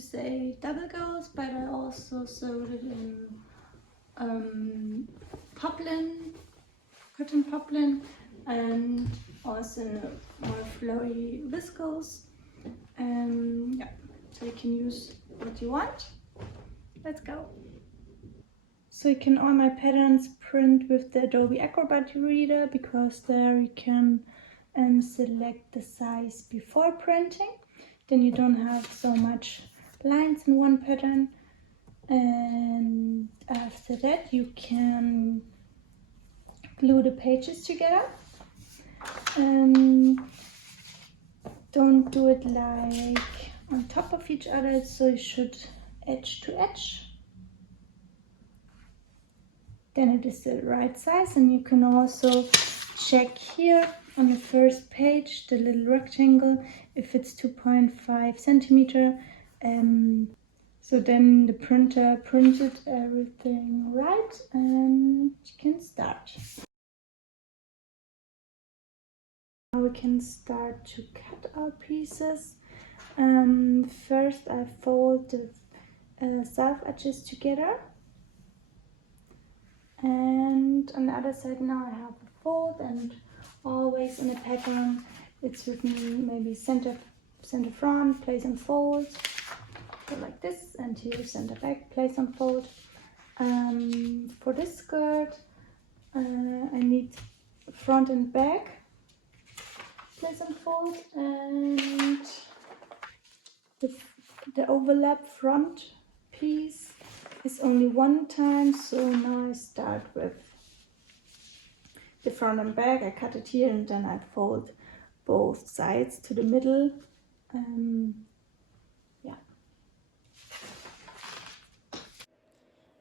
use a double gauze, but I also sewed it in poplin, cotton poplin, and also in a more flowy viscose. Yeah, so you can use what you want. Let's go. So you can all my patterns print with the Adobe Acrobat Reader, because there you can select the size before printing. Then you don't have so much lines in one pattern. And after that you can glue the pages together. Don't do it like on top of each other, so you should edge to edge. Then it is the right size, and you can also check here on the first page, the little rectangle, if it's 2.5 centimeter. So then the printer printed everything right, and you can start. Now we can start to cut our pieces. First I fold the self edges together. And on the other side now I have a fold, and always in a pattern it's written maybe center front, place and fold, so like this, and here center back, place and fold. For this skirt I need front and back, place and fold, and the overlap front piece is only one time, so now I start with the front and back. I cut it here, and then I fold both sides to the middle. Yeah.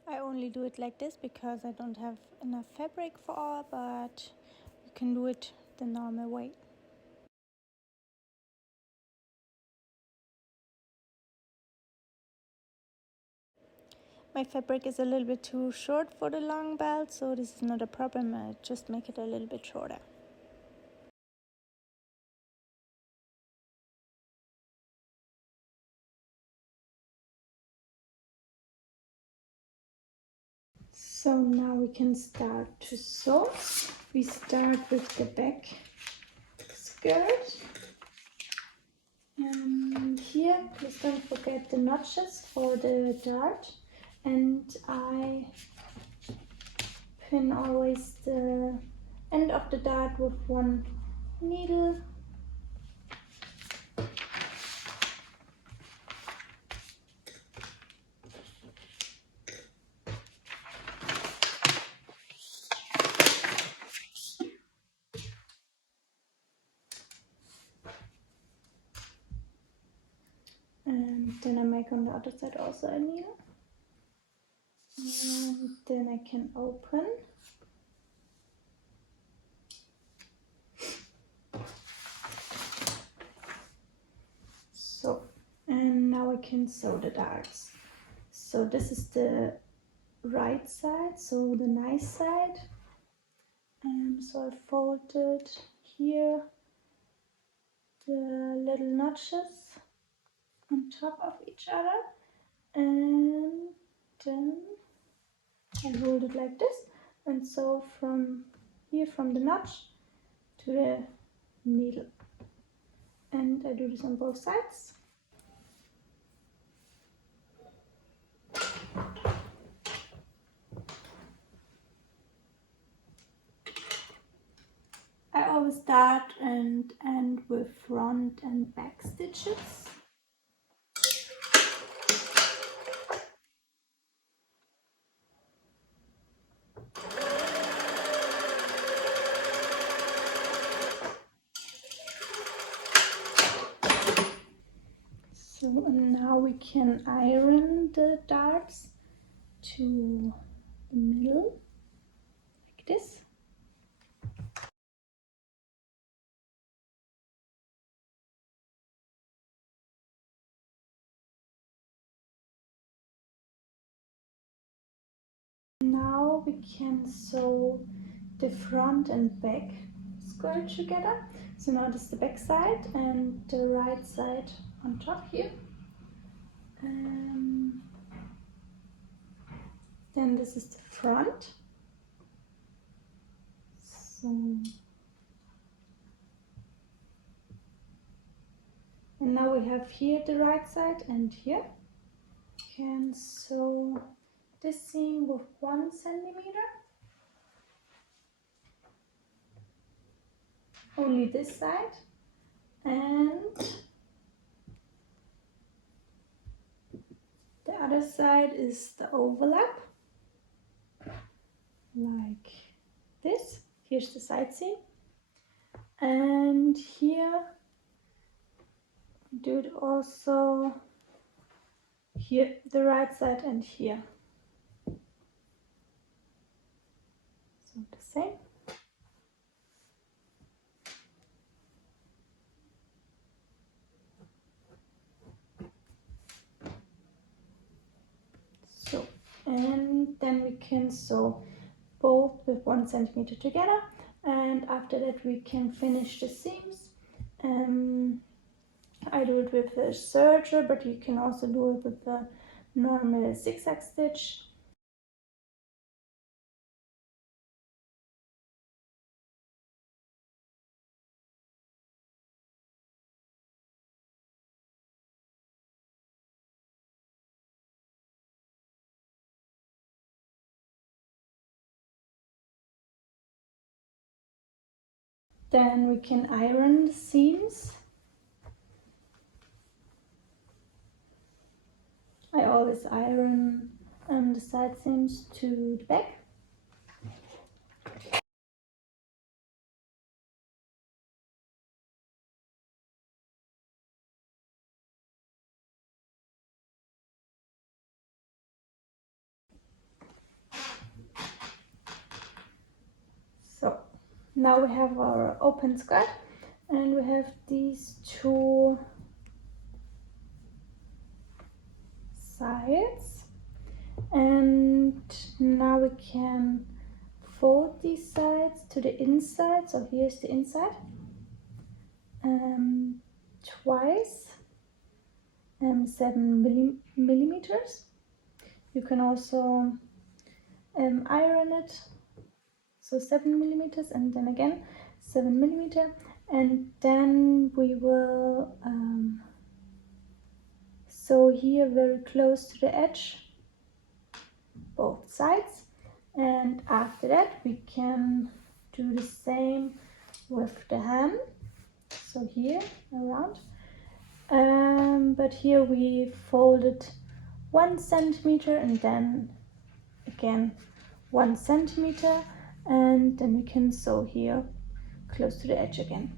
I only do it like this because I don't have enough fabric for all, but you can do it the normal way. My fabric is a little bit too short for the long belt, so this is not a problem. I just make it a little bit shorter. So now we can start to sew. We start with the back skirt. And here, please don't forget the notches for the dart. And I pin always the end of the dart with one needle. And then I make on the other side also a needle. And then I can open. So, and now I can sew the darts. So this is the right side, so the nice side. So I folded here the little notches on top of each other, and then I hold it like this and sew from here, from the notch to the needle. And I do this on both sides. I always start and end with front and back stitches. So now we can iron the darts to the middle, like this. Now we can sew the front and back skirt together. So now this is the back side and the right side on top here. Then this is the front. So, and now we have here the right side and here. You can sew this seam with 1 centimeter. Only this side. And the other side is the overlap. Like this. Here's the side seam. And here do it also here, the right side, and here. So the same. So, and then we can sew both with 1 centimeter together, and after that we can finish the seams. I do it with a serger, but you can also do it with a normal zigzag stitch. Then we can iron the seams. I always iron the side seams to the back. So now we have our open skirt, and we have these 2 sides, and now we can fold these sides to the inside. So here's the inside, twice, 7 millimeters. You can also iron it, so 7 millimeters, and then again 7 millimeter, and then we will sew here very close to the edge, both sides, and after that we can do the same with the hem, so here around, but here we fold it 1 centimeter and then again 1 centimeter, and then we can sew here close to the edge again.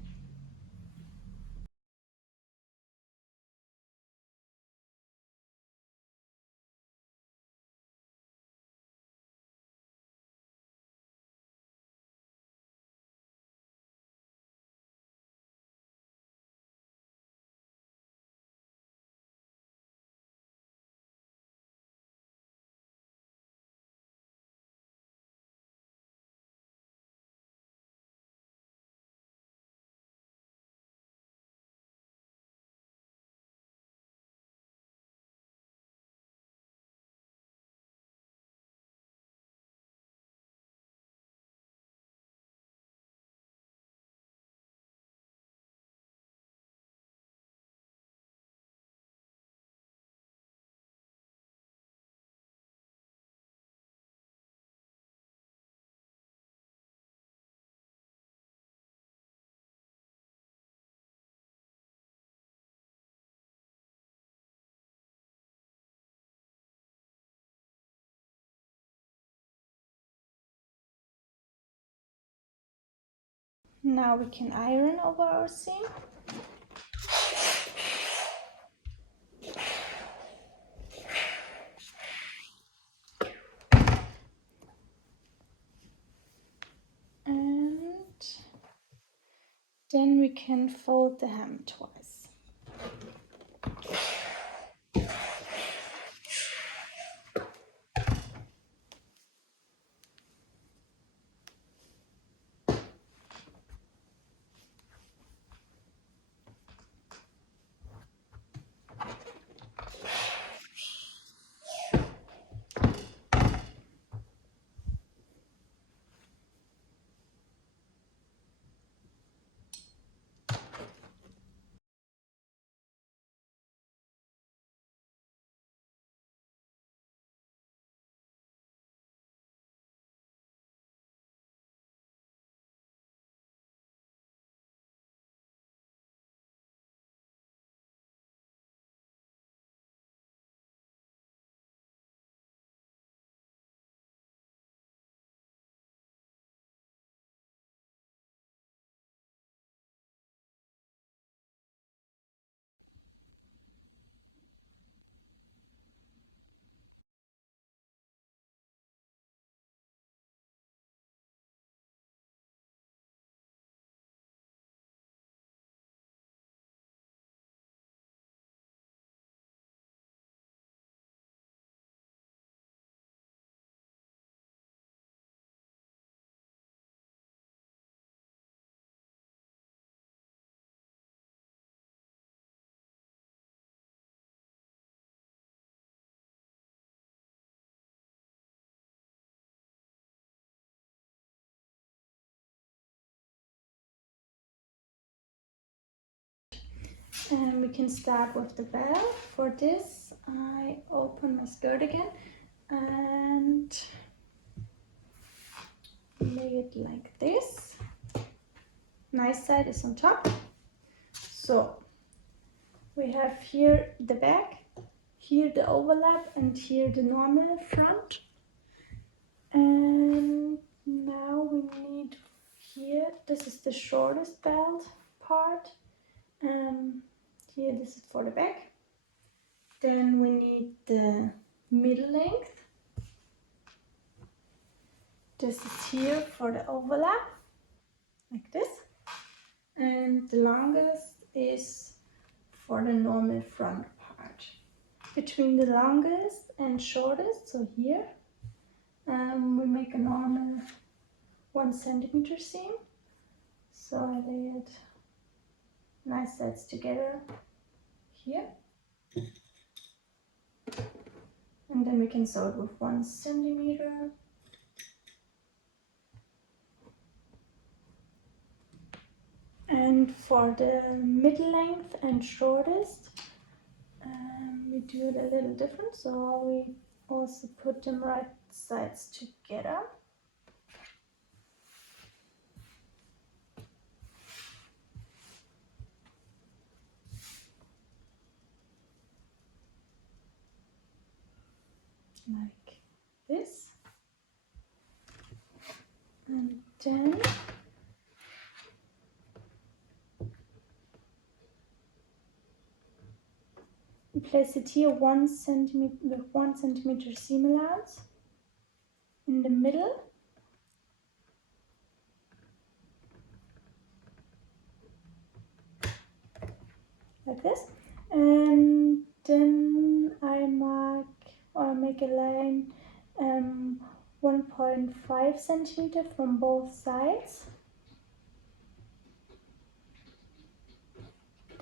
Now we can iron over our seam. And then we can fold the hem twice. And we can start with the belt. For this, I open my skirt again and lay it like this. Nice side is on top. So we have here the back, here the overlap, and here the normal front. And now we need here, this is the shortest belt part. Here this is for the back. Then we need the middle length. This is here for the overlap, like this. And the longest is for the normal front part. Between the longest and shortest, so here, we make a normal 1 centimeter seam. So I lay it nice sides together here. And then we can sew it with 1 centimeter. And for the middle length and shortest, we do it a little different. So we also put them right sides together. Like this. And then we place it here 1 centimeter with 1 centimeter seam allowance in the middle. Like this. And then I mark or make a line 1.5 centimeter from both sides.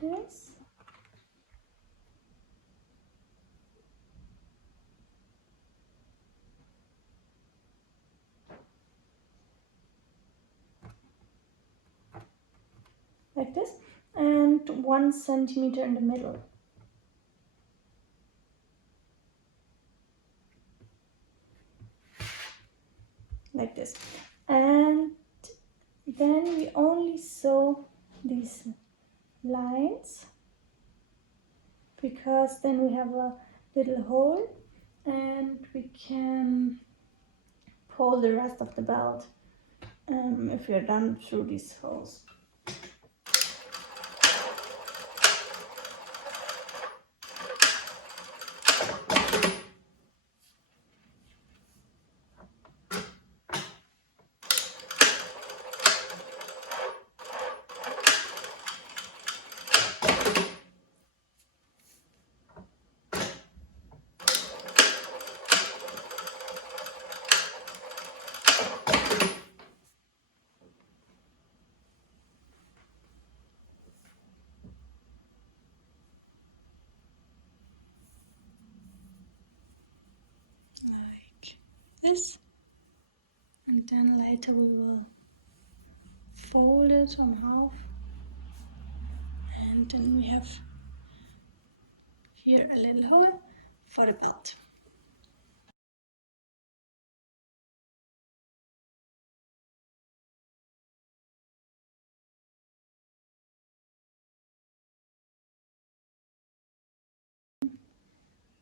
This. Like this. And 1 centimeter in the middle. Like this. And then we only sew these lines, because then we have a little hole and we can pull the rest of the belt if we're done through these holes. Like this, and then later we will fold it on half, and then we have here a little hole for the belt.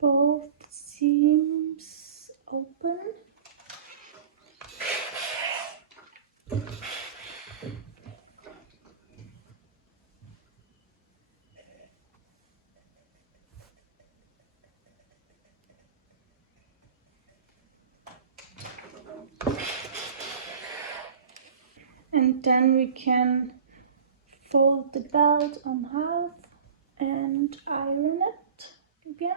Both seams open. And then we can fold the belt on half and iron it again.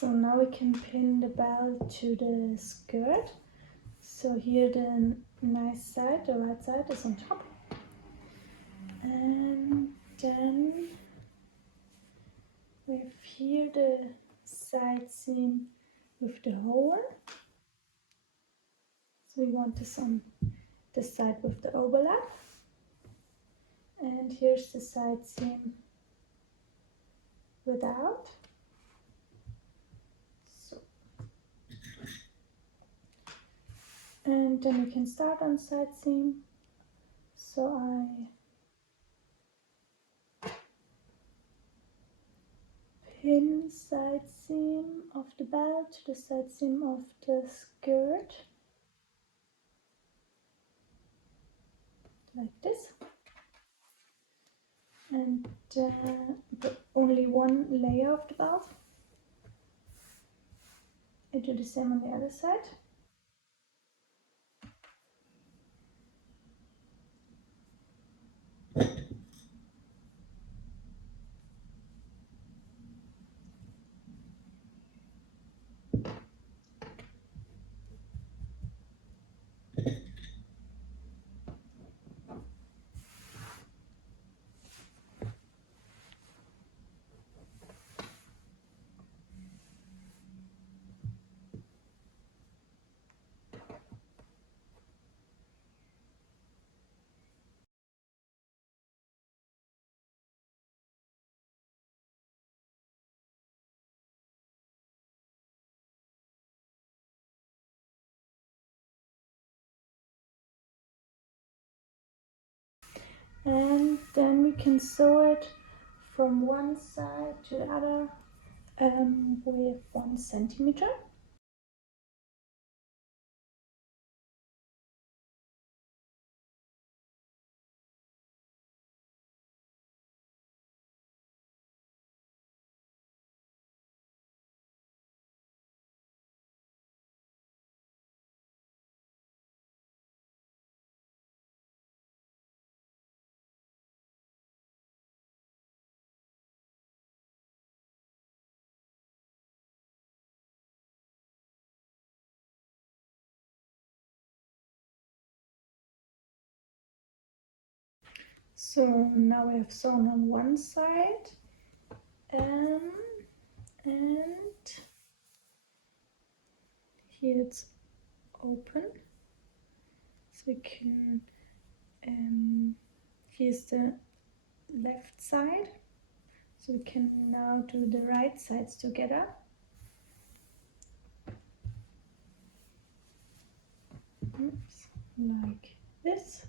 So now we can pin the belt to the skirt. So here the nice side, the right side is on top. And then we have here the side seam with the hole. So we want this on the side with the overlap. And here's the side seam without. So. And then we can start on side seam. So I pin side seam of the belt to the side seam of the skirt, like this. And only one layer of the belt. I do the same on the other side. And then we can sew it from one side to the other with 1 centimeter. So now we have sewn on one side, and here it's open, so we can here's the left side, so we can now do the right sides together. Oops, like this.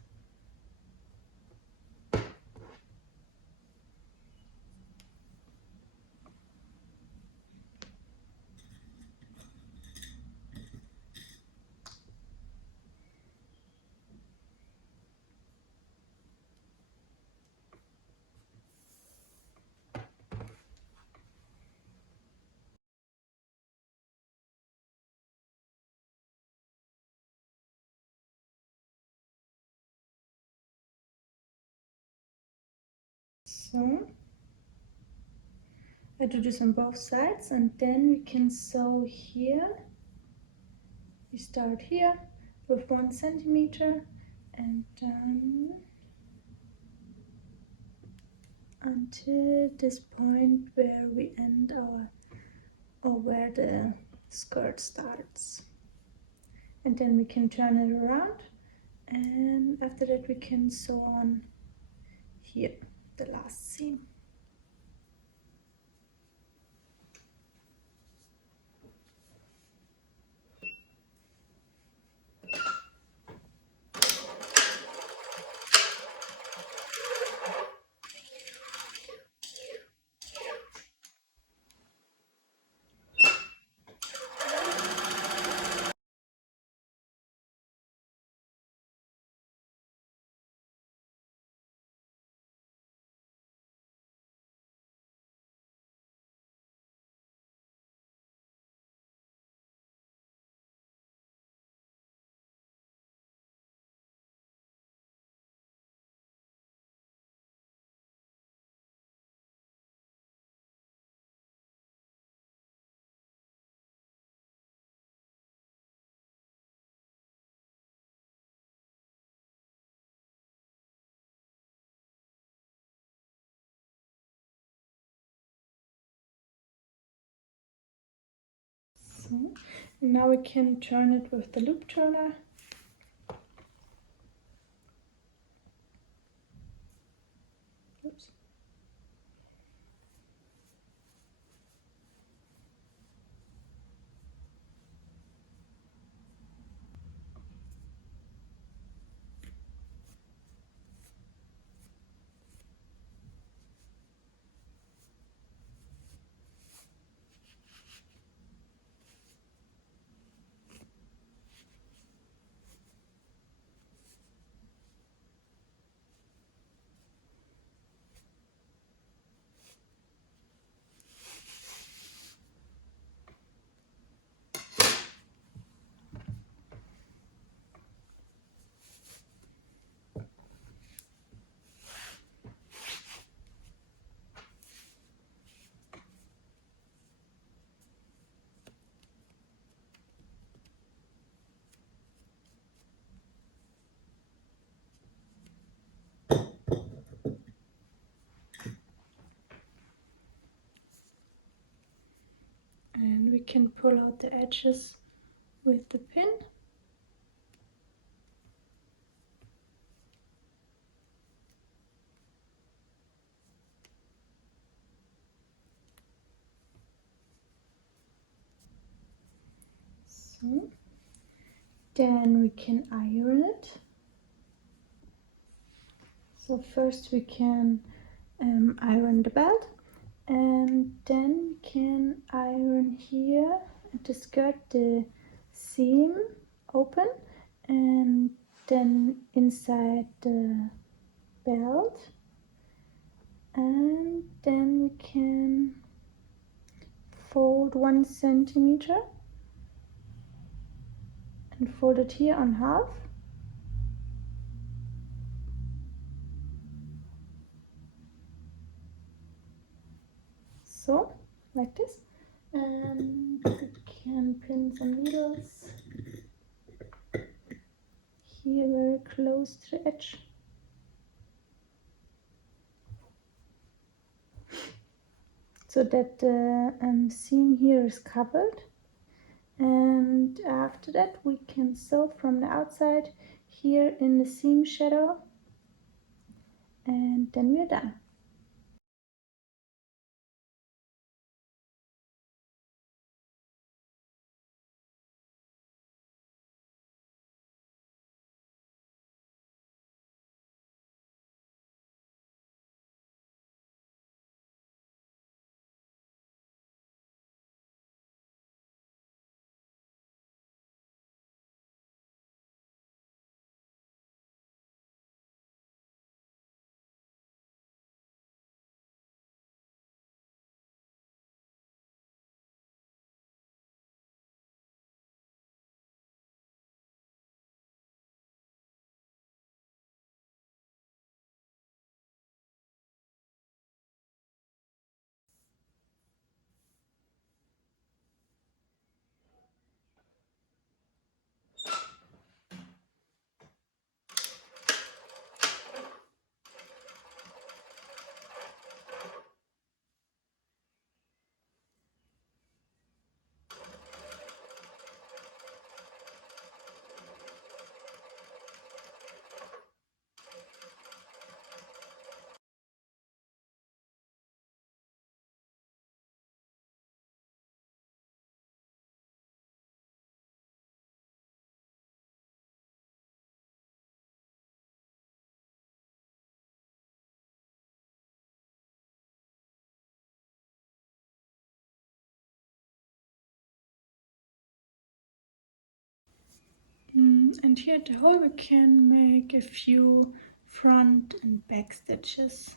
So I do this on both sides, and then we can sew here. We start here with 1 centimeter and then until this point where we end where the skirt starts. And then we can turn it around, and after that we can sew on here the last seam. So now we can turn it with the loop turner. Oops. And we can pull out the edges with the pin. So then we can iron it. So first we can iron the belt, and then we can iron here at the skirt the seam open, and then inside the belt, and then we can fold 1 centimeter and fold it here on half. So, like this. And we can pin some needles here very close to the edge. So that the seam here is covered. And after that we can sew from the outside here in the seam shadow, and then we're done. And here at the hole we can make a few front and back stitches.